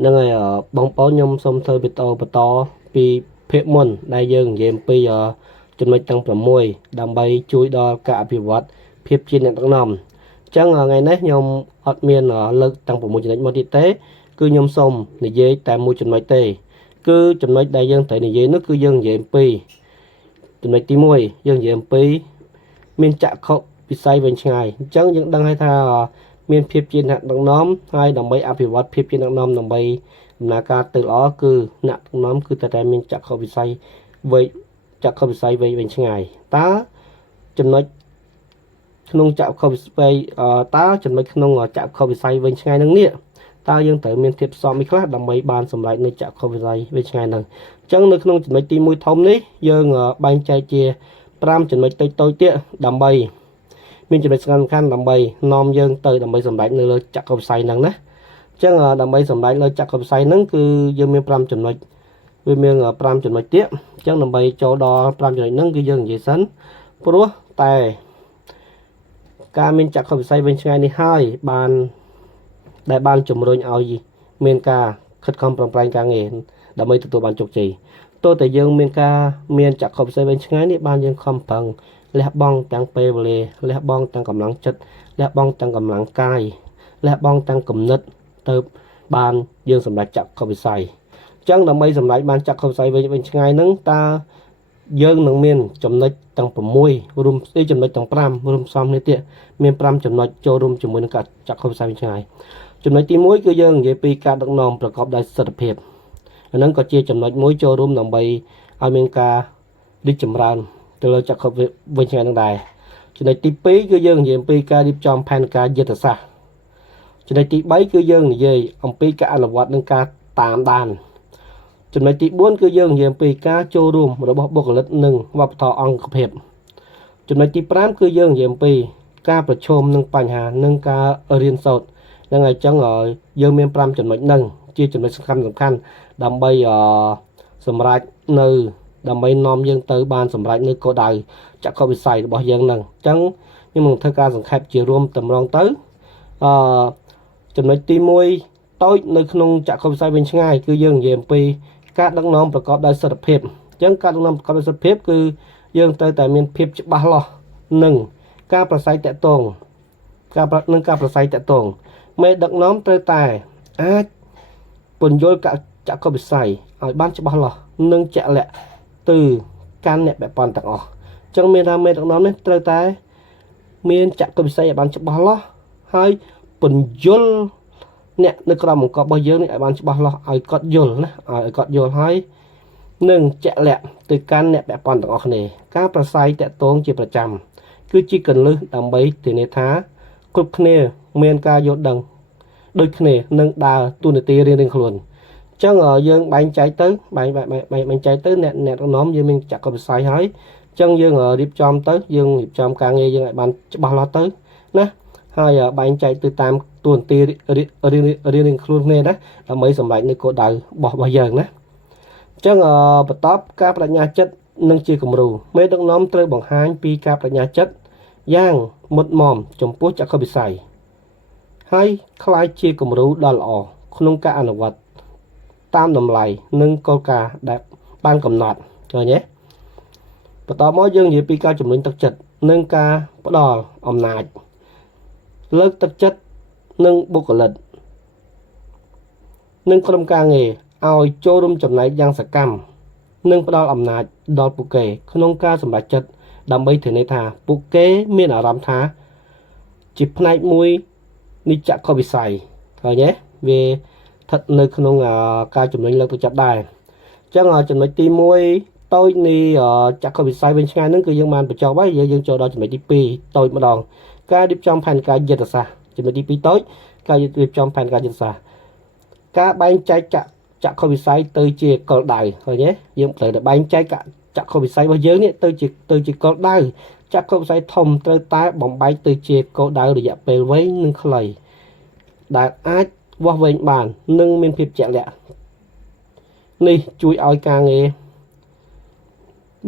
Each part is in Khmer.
នឹងហើយបងប្អូនខ្ញុំសូមធ្វើវីដេអូបន្តពីភាគមុនដែលយើងនិយាយអំពីចំណុចទាំង6ដើម្បីជួយដល់ការអភិវឌ្ឍភាពជាអ្នកដឹកនាំអញ្ចឹងថ្ងៃនេះខ្ញុំអត់មានលើកទាំង6ចំណុចមកទៀតទេគឺខ្ញុំសូមនិយាយតែមួយចំណុចទេគឺចំណុចដែលយើងត្រូវនិយាយនោះគឺយើងនិយាយអំពីចំណុចទី1យើងនិយាយអំពីមានចក្ខុវិស័យវែងឆ្ងាយអញ្ចឹងយើងដឹងហើយថាមានភាពជាអ្នកដឹកនាំហើយដើម្បីអភិវឌ្ឍភាពជាអ្នកដឹកនាំដើម្បីដំណើរការទៅល្អគឺអ្នកដឹកនាំគឺតែមានចក្ខុវិស័យវែងវែងឆ្ងាយតើចំណុចក្នុងចក្ខុវិស័យតើចំណុចក្នុងចក្ខុវិស័យវែងឆ្ងាយនឹងនេះតើយើងត្រូវមានធាតុផ្សំអីខ្លះដើម្បីបានសម្រេចនៅចក្ខុវិស័យវែងឆ្ងាយហ្នឹងអញ្ចឹងនៅក្នុងចំណុចទី1ធំនេះយើងបែងចែកជា5ចំណុចតូចៗទៀតដើម្បីមានចំណុចសំខាន់ដើម្បីនាំយើងទៅដើម្បីសម្រេចនៅលើចក្ខុវិស័យហ្នឹងណាអញ្ចឹងដើម្បីសម្រេចលើចក្ខុវិស័យហ្នឹងគឺយើងមាន5ចំណុចវាមាន5ចំណុចទៀតអញ្ចឹងដើម្បីចូលដល់5ចំណុចហ្នឹងគឺយើងនិយាយសិនព្រោះតែការមានចក្ខុវិស័យវែងឆ្ងាយនេះហើយបានជំរុញឲ្យមានការខិតខំប្រឹងប្រែងការងារដើម្បីទទួលបានជោគជ័យទោះតែយើងមានចក្ខុវិស័យវែងឆ្ងាយនេះបានយើងខំប្រឹងលះបង់ទាំងពេលវេលាលះបង់ទាំងកម្លាំងចិត្តលះបង់ទាំងកម្លាំងកាយលះបង់ទាំងគំនិតទៅបានយើងសម្រេចចក្ខុវិស័យអញ្ចឹងដើម្បីសម្រេចបានចក្ខុវិស័យវែងឆ្ងាយហ្នឹងតើយើងនឹងមានចំណុចទាំង6រួមចំណុចទាំង5រួមផ្សំគ្នាទៀតមាន5ចំណុចចូលរួមជាមួយនឹងការចក្ខុវិស័យវែងឆ្ងាយចំណុចទី1គឺយើងនិយាយពីការដឹកនាំប្រកបដោយសិទ្ធិភាពអាហ្នឹងក៏ជាចំណុចមួយចូលរួមដើម្បីឲ្យមានការរីកចម្រើនទៅលើចក្ខុវែងឆ្ងាយនឹងដែរចំណុចទី2គឺយើងនិយាយអំពីការរៀបចំផែនការយុទ្ធសាស្ត្រចំណុចទី3គឺយើងនិយាយអំពីការអនុវត្តនិងការតាមដានចំណុចទី4គឺយើងនិយាយអំពីការចូលរួមរបស់បុគ្គលិកនិងវប្បធម៌អង្គភាពចំណុចទី5គឺយើងនិយាយអំពីការប្រឈមនឹងបញ្ហានិងការរៀនសូត្រហ្នឹងហើយអញ្ចឹងយើងមាន5ចំណុចហ្នឹងជាចំណុចសំខាន់ដើម្បីសម្រាប់នៅដើម្បីនាំយើងទៅបានសម្រេចនៅគោលដៅចក្ខុវិស័យរបស់យើងហ្នឹងអញ្ចឹងខ្ញុំនឹងធ្វើការសង្ខេបជារួមតម្រងទៅចំណុចទី1តូចនៅក្នុងចក្ខុវិស័យវែងឆ្ងាយគឺយើងនិយាយអំពីការដឹកនាំប្រកបដោយសិទ្ធិភាពអញ្ចឹងការដឹកនាំប្រកបដោយសិទ្ធិភាពគឺយើងត្រូវតែមានភាពច្បាស់លាស់និងការប្រស័យតាក់ទងការប្រស័យតាក់ទងមេដឹកនាំត្រូវតែអាចពន្យល់ចក្ខុវិស័យឲ្យបានច្បាស់លាស់និងជាក់លាក់ទៅកាន់អ្នកពាក់ព័ន្ធទាំងអស់អញ្ចឹងមានថាមេដឹកនាំនេះត្រូវតែមានចក្ខុវិស័យឲ្យបានច្បាស់លាស់ហើយពន្យល់អ្នកនៅក្រោមបង្គាប់របស់យើងនេះឲ្យបានច្បាស់លាស់ឲ្យគាត់យល់ណាឲ្យគាត់យល់ហើយនឹងជាក់លាក់ទៅកាន់អ្នកពាក់ព័ន្ធទាំងអស់គ្នាការប្រស័យតាក់ទងជាប្រចាំគឺជាកលឹះដើម្បីធានាថាគ្រប់គ្នាមានការយល់ដឹងដូចគ្នានឹងដើរតួនាទីរៀងៗខ្លួនអញ្ចឹងយើងបែងចែកទៅបែងចែកទៅអ្នកដឹកនាំយើងមានចក្ខុវិស័យហើយអញ្ចឹងយើងរៀបចំទៅយើងរៀបចំការងារយើងឲ្យបានច្បាស់លាស់ទៅណាហើយបែងចែកទៅតាមតួនាទីរៀងៗខ្លួនគ្នាណាដើម្បីសម្រេចនៅគោលដៅរបស់យើងណាអញ្ចឹងបន្ទាប់ការបដិញ្ញាចិត្តនឹងជាគំរូមេដឹកនាំត្រូវបង្ហាញពីការបដិញ្ញាចិត្តយ៉ាងមុតមមចំពោះចក្ខុវិស័យហើយคล้ายជាគំរូដ៏ល្អក្នុងការអនុវត្តតាមតម្លៃនិងគោលការណ៍ដែលបានកំណត់ឃើញទេបន្តមកយើងនិយាយពីការជំរុញទឹកចិត្តនិងការផ្ដល់អំណាចលើកទឹកចិត្តនិងបុគ្គលិកនិងក្រុមការងារឲ្យចូលរួមចំណែកយ៉ាងសកម្មនិងផ្ដល់អំណាចដល់ពួកគេក្នុងការសម្រេចចិត្តដើម្បីធានាថាពួកគេមានអារម្មណ៍ថាជាផ្នែកមួយនៃចក្ខុវិស័យឃើញទេវាស្ថិតនៅក្នុងការជំរុញលើកទឹកចិត្តដែរអញ្ចឹងចំណុចទី1តូចនៃចក្ខុវិស័យវែងឆ្ងាយហ្នឹងគឺយើងបានបញ្ចប់ហើយយើងចូលដល់ចំណុចទី2តូចម្ដងការរៀបចំផែនការយុទ្ធសាស្ត្រចំណុចទី2តូចការរៀបចំផែនការយុទ្ធសាស្ត្រការបែងចែកចក្ខុវិស័យទៅជាគោលដៅឃើញទេយើងត្រូវតែបែងចែកចក្ខុវិស័យរបស់យើងនេះទៅជាគោលដៅចក្ខុវិស័យធំត្រូវតែបំបែកទៅជាគោលដៅរយៈពេលវែងនិងខ្លីដែលអាចវាស់វែងបាននិងមានភាពជាក់លាក់នេះជួយឲ្យការងារ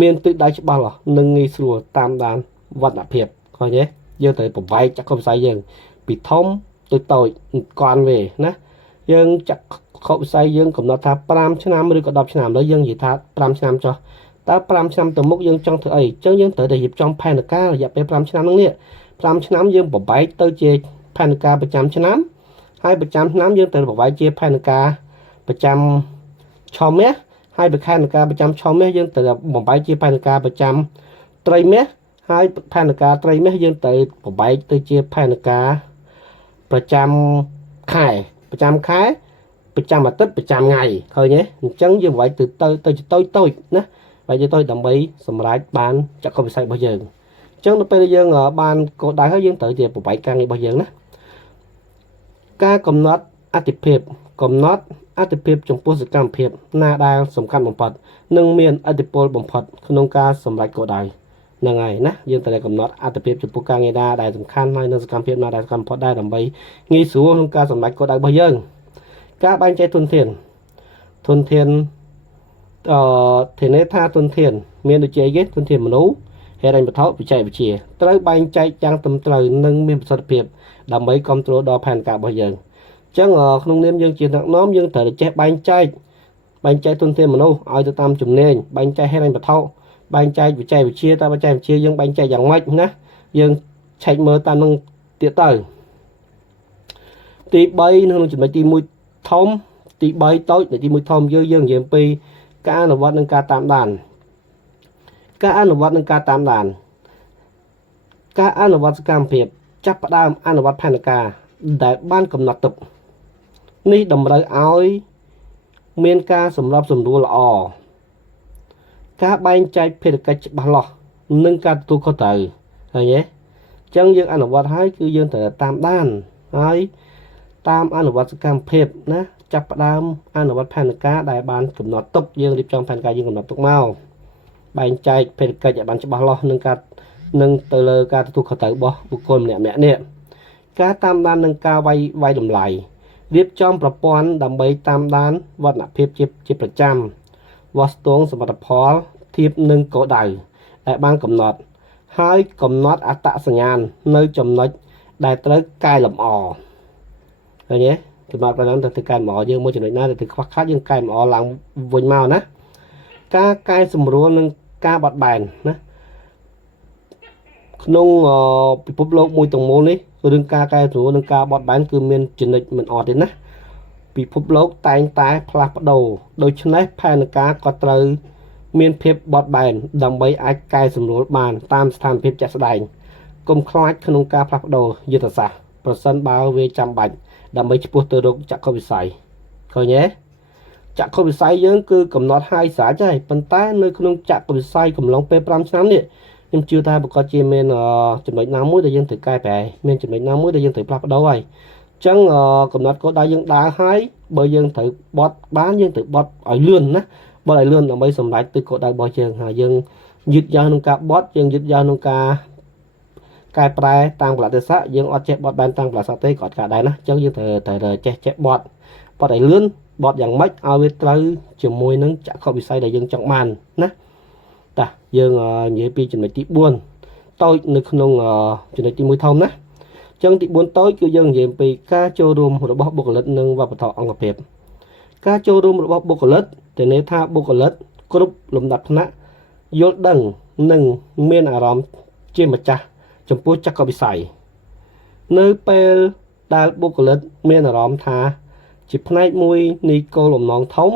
មានទិសដៅច្បាស់លាស់និងងាយស្រួលតាមដានវឌ្ឍនភាពឃើញទេយើងត្រូវបំបែកចក្ខុវិស័យយើងពីធំទៅតូចកន់វាណាយើងចក្ខ ខកវិស័យយើងកំណត់ថា5ឆ្នាំឬក៏10ឆ្នាំឥឡូវយើងនិយាយថា5ឆ្នាំចុះតើ5ឆ្នាំទៅមុខយើងចង់ធ្វើអីអញ្ចឹងយើងត្រូវតែរៀបចំផែនការរយៈពេល5ឆ្នាំហ្នឹងនេះ5ឆ្នាំយើងបបែកទៅជាផែនការប្រចាំឆ្នាំហើយប្រចាំឆ្នាំយើងត្រូវបបែកជាផែនការប្រចាំឆមាសហើយផែនការប្រចាំឆមាសយើងត្រូវបំបែកជាផែនការប្រចាំត្រីមាសហើយផែនការត្រីមាសយើងត្រូវបបែកទៅជាផែនការប្រចាំខែប្រចាំខែប្រចាំអាទិត្យប្រចាំថ្ងៃឃើញទេអញ្ចឹងយើងបបែកទៅតូចណាបែកទៅតូចដើម្បីសម្រេចបានចក្ខុវិស័យរបស់យើងអញ្ចឹងនៅពេលយើងបានគោលដៅហើយយើងត្រូវតែបបែកការងាររបស់យើងណាការកំណត់អតិភិបចំពោះសកម្មភាពណាដែលសំខាន់បំផុតនិងមានឥទ្ធិពលបំផុតក្នុងការសម្រេចគោលដៅហ្នឹងហើយណាយើងត្រូវតែកំណត់អតិភិបចំពោះការងារណាដែលសំខាន់ហើយនិងសកម្មភាពណាដែលសំខាន់បំផុតដែរដើម្បីងាយស្រួលក្នុងការសម្រេចគោលដៅរបស់យើងការបែងចែកធនធានធានាថាធនធានមានដូចជាអីគេធនធានមនុស្សហេរញ្ញវត្ថុបច្ចេកវិទ្យាត្រូវបែងចែកយ៉ាងត្រឹមត្រូវនិងមានប្រសិទ្ធភាពដើម្បីគ្រប់គ្រងដល់ផែនការរបស់យើងអញ្ចឹងក្នុងនាមយើងជាអ្នកនាំយើងត្រូវចេះបែងចែកធនធានមនុស្សឲ្យទៅតាមជំនាញបែងចែកហេរញ្ញវត្ថុបែងចែកបច្ចេកវិទ្យាតើបច្ចេកវិទ្យាយើងបែងចែកយ៉ាងម៉េចណាយើងឆែកមើលតាមនឹងទៀតទៅទី3ក្នុងចំណុចទី1ធំទី3តូចទី1ធំយើងនិយាយពីការអនុវត្តនិងការតាមដានការអនុវត្តសកម្មភាពចាប់ផ្ដើមអនុវត្តផែនការដែលបានកំណត់ទុកនេះតម្រូវឲ្យមានការសម្របសម្រួលល្អការបែងចែកភារកិច្ចច្បាស់លាស់និងការទទួលខុសត្រូវឃើញទេអញ្ចឹងយើងអនុវត្តហើយគឺយើងត្រូវតាមដានហើយតាមអនុវត្តសកម្មភាពណាចាប់ផ្ដើមអនុវត្តផែនការដែលបានកំណត់ទុកយើងរៀបចំផែនការយើងកំណត់ទុកមកបែងចែកភារកិច្ចឲ្យបានច្បាស់លាស់នឹងទៅលើការទទួលខុសត្រូវរបស់បុគ្គលម្នាក់ៗនេះការតាមដាននិងការវាយតម្លៃរៀបចំប្រព័ន្ធដើម្បីតាមដានវឌ្ឍនភាពជាប្រចាំវាស់ស្ទង់សមិទ្ធផលធៀបនឹងគោលដៅដែលបានកំណត់ហើយកំណត់អត្តសញ្ញាណនៅចំណុចដែលត្រូវកែលម្អឃើញទេចំណុចហ្នឹងទៅកែលម្អយើងមួយចំណុចណាទៅខ្វះខាតយើងកែលម្អឡើងវិញមកណាការកែសម្រួលនិងការបត់បែនណាក្នុងពិភពលោកមួយទាំងមូលនេះរឿងការកែសម្រួលនិងការបត់បែនគឺមានចំណុចមិនអត់ទេណាពិភពលោកតែងតែផ្លាស់ប្ដូរដូច្នេះផែនការក៏ត្រូវមានភាពបត់បែនដើម្បីអាចកែសម្រួលបានតាមស្ថានភាពជាក់ស្ដែងកុំខ្លាចក្នុងការផ្លាស់ប្ដូរយុទ្ធសាស្ត្រប្រសិនបើវាចាំបាច់ដើម្បីឆ្ពោះទៅរកចក្ខុវិស័យឃើញទេចក្ខុវិស័យយើងគឺកំណត់ហើយស្រេចហើយប៉ុន្តែនៅក្នុងចក្ខុវិស័យកំឡុងពេល5ឆ្នាំនេះខ្ញុំជឿថាប្រកាសជាមានចំណុចណាមួយដែលយើងត្រូវកែប្រែមានចំណុចណាមួយដែលយើងត្រូវផ្លាស់ប្ដូរហើយអញ្ចឹងកំណត់គោលដៅយើងដើរហើយបើយើងត្រូវបត់បានយើងត្រូវបត់ឲ្យលឿនណាបត់ឲ្យលឿនដើម្បីសម្រេចទៅគោលដៅរបស់យើងហើយយើងយឺតយ៉ាវក្នុងការបត់យើងយឺតយ៉ាវក្នុងការកែប្រែតាមកលៈទេសៈយើងអត់ចេះបត់បែនតាមកលៈទេសៈទេក៏អត់កើតដែរណាអញ្ចឹងយើងត្រូវចេះបត់ឲ្យលឿនបត់យ៉ាងម៉េចឲ្យវាត្រូវជាមួយនឹងចក្ខុវិស័យដែលយើងចង់បានណាតាយើងនិយាយពីចំណុចទី4តូចនៅក្នុងចំណុចទី1ធំណាអញ្ចឹងទី4តូចគឺយើងនិយាយពីការចូលរួមរបស់បុគ្គលិកនិងវប្បធម៌អង្គភាពការចូលរួមរបស់បុគ្គលិកធានាថាបុគ្គលិកគ្រប់លំដាប់ថ្នាក់យល់ដឹងនិងមានអារម្មណ៍ជាម្ចាស់ចំពោះចក្ខុវិស័យនៅពេលដែលបុគ្គលិកមានអារម្មណ៍ថាជាផ្នែកមួយនៃគោលបំណងធំ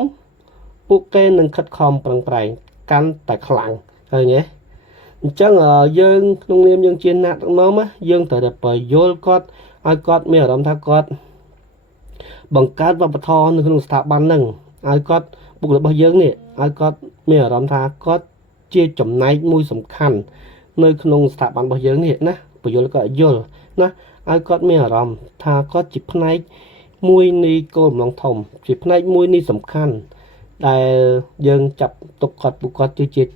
ពួកគេនឹងខិតខំប្រឹងប្រែងកាន់តែខ្លាំងឃើញទេអញ្ចឹងយើងក្នុងនាមយើងជាអ្នកដឹកនាំយើងត្រូវតែបញ្យល់គាត់ឲ្យគាត់មានអារម្មណ៍ថាគាត់បង្កើតវប្បធម៌នៅក្នុងស្ថាប័នហ្នឹងឲ្យគាត់បុគ្គលិករបស់យើងនេះឲ្យគាត់មានអារម្មណ៍ថាគាត់ជាចំណែកមួយសំខាន់នៅក្នុងស្ថាប័នរបស់យើងនេះណាបញ្យល់គាត់យល់ណាឲ្យគាត់មានអារម្មណ៍ថាគាត់ជាផ្នែកមួយនៃគោលបំណងធំជាផ្នែកមួយនៃសំខាន់ដែលយើងចាប់ទុកគាត់ពួកគាត់ជាស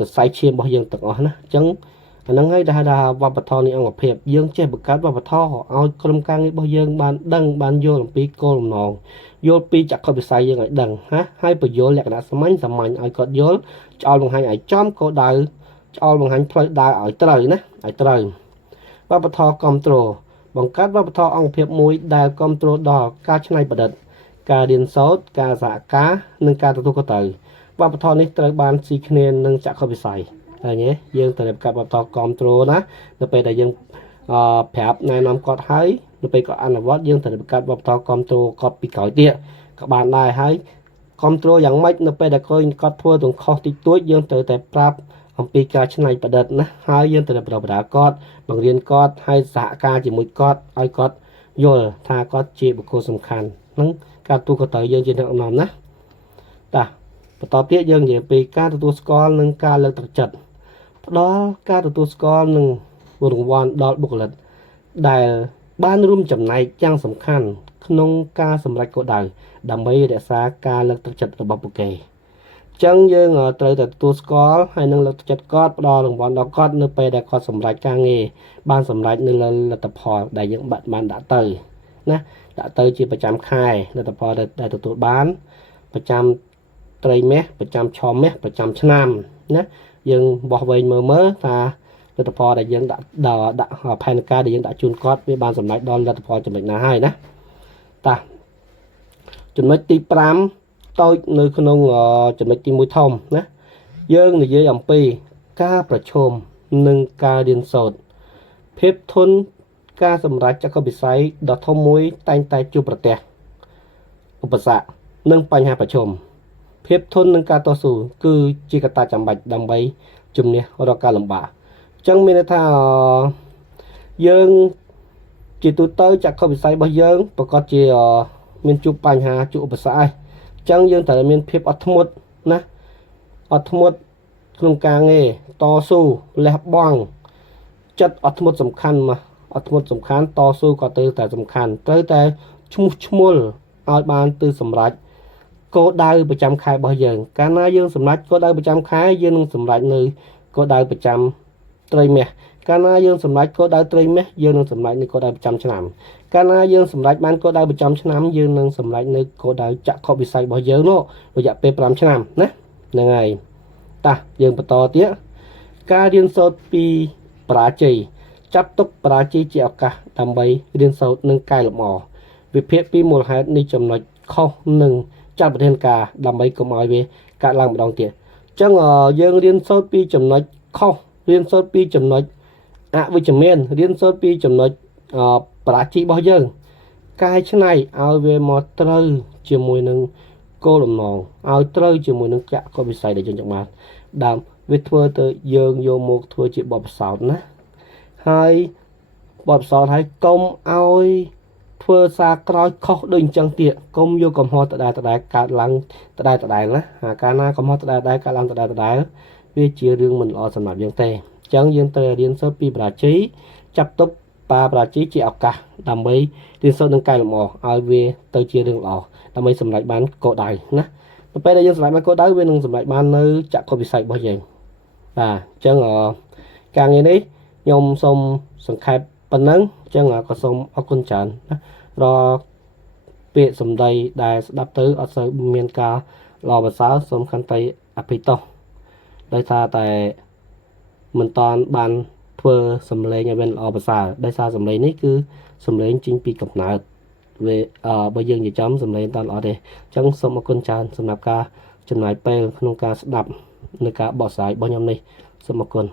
រសៃឈាមរបស់យើងទាំងអស់ណាអញ្ចឹងអាហ្នឹងហើយដែលថាវប្បធម៌នៃអង្គភាពយើងចេះបង្កើតវប្បធម៌ឲ្យក្រុមការងាររបស់យើងបានដឹងបានយល់អំពីគោលបំណងយល់ពីចក្ខុវិស័យយើងឲ្យដឹងណាហើយបញ្យល់លក្ខណៈសាមញ្ញឲ្យគាត់យល់ឆ្អល់បង្ហាញឲ្យចំគោលដៅឆ្អល់បង្ហាញផ្លូវដើរឲ្យត្រូវណាឲ្យត្រូវវប្បធម៌គ្រប់គ្រងបង្កើតវប្បធម៌អង្គភាពមួយដែលគ្រប់គ្រងដល់ការច្នៃប្រឌិត ការរៀនសូត្រការសហការនិងការទទួលខុសត្រូវវប្បធម៌នេះត្រូវបានស៊ីគ្នានឹងចក្ខុវិស័យហើយនេះយើងត្រូវរៀបការវប្បធម៌គ្រប់គ្រងណានៅពេលដែលយើងប្រាប់ណែនាំគាត់ហើយនៅពេលគាត់អនុវត្តយើងត្រូវរៀបការវប្បធម៌គ្រប់គ្រងគាត់ពីក្រោយទៀតក៏បានដែរហើយគ្រប់គ្រងយ៉ាងម៉េចនៅពេលដែលគាត់ធ្វើទាំងខុសតិចតួចយើងត្រូវតែប្រាប់អំពីការច្នៃប្រឌិតណាហើយយើងត្រូវប្រដៅគាត់បង្រៀនគាត់ហើយសហការជាមួយគាត់ឲ្យគាត់យល់ថាគាត់ជាបុគ្គលសំខាន់ហ្នឹងការទូក៏ត្រូវយើងជាអ្នកដឹកនាំណាតាបន្តទៀតយើងនិយាយពីការទទួលស្គាល់និងការលើកទឹកចិត្តផ្ដល់ការទទួលស្គាល់និងរង្វាន់ដល់បុគ្គលិកដែលបានរួមចំណែកយ៉ាងសំខាន់ក្នុងការសម្រេចគោលដៅដើម្បីរក្សាការលើកទឹកចិត្តរបស់ពួកគេចឹងយើងត្រូវតែទទួលស្គាល់ហើយនឹងលើកទឹកចិត្តគាត់ផ្ដល់រង្វាន់ដល់គាត់នៅពេលដែលគាត់សម្រេចការងារបានសម្រេចនៅលើលទ្ធផលដែលយើងបានដាក់ទៅណាដាក់ទៅជាប្រចាំខែលទ្ធផលដែលទទួលបានប្រចាំត្រីមាសប្រចាំឆមាសប្រចាំឆ្នាំណាយើងបោះវែងមើលថាលទ្ធផលដែលយើងដាក់ផែនការដែលយើងដាក់ជូនគាត់វាបានសម្រេចដល់លទ្ធផលចំណុចណាហើយណាតាចំណុចទី5តូចនៅក្នុងចំណុចទី1ធំណាយើងនិយាយអំពីការប្រឈមនិងការរៀនសូត្រភាពធន់ការសម្រេចចក្ខុវិស័យដ៏ធំមួយតែងតែជួបប្រទះឧបសគ្គនិងបញ្ហាប្រឈមភាពធន់នឹងការតស៊ូគឺជាកត្តាចាំបាច់ដើម្បីជំនះរាល់ការលំបាកអញ្ចឹងមានន័យថាយើងជាទូទៅចក្ខុវិស័យរបស់យើងប្រកាសជាមានជួបបញ្ហាជួបឧបសគ្គហើយអញ្ចឹងយើងត្រូវមានភាពអត់ធ្មត់ណាអត់ធ្មត់ក្នុងការងារតស៊ូលះបង់ចិត្តអត់ធ្មត់សំខាន់មកអត់ធ្មត់សំខាន់តស៊ូក៏ទៅតែសំខាន់ត្រូវតែឈ្មោះឈ្មោលឲ្យបានទៅសម្រេចគោលដៅប្រចាំខែរបស់យើងកាលណាយើងសម្រេចគោលដៅប្រចាំខែយើងនឹងសម្រេចនៅគោលដៅប្រចាំត្រីមាសកាលណាយើងសម្រេចគោលដៅត្រីមាសយើងនឹងសម្រេចនៅគោលដៅប្រចាំឆ្នាំកាលណាយើងសម្រេចបានគោលដៅប្រចាំឆ្នាំយើងនឹងសម្រេចនៅគោលដៅចក្ខុវិស័យរបស់យើងនោះរយៈពេល5ឆ្នាំណាហ្នឹងហើយតាយើងបន្តទៀតការរៀនសូត្រពីបរាជ័យចាប់ទុកបរាជ័យជាឱកាសដើម្បីរៀនសូត្រនិងកែលម្អវិភាគពីមូលហេតុនៃចំណុចខុសនិងចាត់វិធានការដើម្បីកុំឲ្យវាកើតឡើងម្ដងទៀតអញ្ចឹងយើងរៀនសូត្រពីចំណុចខុសរៀនសូត្រពីចំណុចអវិជ្ជមានរៀនសូត្រពីចំណុចបរាជ័យរបស់យើងកែច្នៃឲ្យវាមកត្រូវជាមួយនឹងគោលបំណងឲ្យត្រូវជាមួយនឹងចក្ខុវិស័យដែលយើងចង់បានដើមវាធ្វើទៅយើងយកមកធ្វើជាបទពិសោធន៍ណាហើយបទពិសោធន៍ហើយកុំឲ្យធ្វើសារក្រោយខុសដូចអញ្ចឹងទៀតកុំយកកំហុសដដែលកើតឡើងដដែលណាកាលណាកំហុសដដែលកើតឡើងដដែលវាជារឿងមិនល្អសម្រាប់យើងទេអញ្ចឹងយើងត្រូវរៀនសូត្រពីបរាជ័យចាប់ទុកបរាជ័យជាឱកាសដើម្បីរៀនសូត្រនឹងកែលម្អឲ្យវាទៅជារឿងល្អដើម្បីសម្រេចបានគោលដៅណាទៅពេលដែលយើងសម្រេចបានគោលដៅវានឹងសម្រេចបាននៅចក្ខុវិស័យរបស់យើងបាទអញ្ចឹងការងារនេះខ្ញុំសូមសង្ខេបប៉ុណ្ណឹងអញ្ចឹងក៏សូមអរគុណច្រើនណារាល់ពាក្យសម្ដីដែលស្ដាប់ទៅអត់សូវមានការល្អប្រសើរសូមខន្តីអភ័យទោសដោយសារតែមិនតាន់បានធ្វើសម្លេងឲ្យមានល្អប្រសើរដោយសារសម្លេងនេះគឺសម្លេងចេញពីកំណើតវាបើយើងនិយាយចំសម្លេងតាន់ល្អទេអញ្ចឹងសូមអរគុណច្រើនសម្រាប់ការចំណាយពេលក្នុងការស្ដាប់នៅការបកស្រាយរបស់ខ្ញុំនេះសូមអរគុណ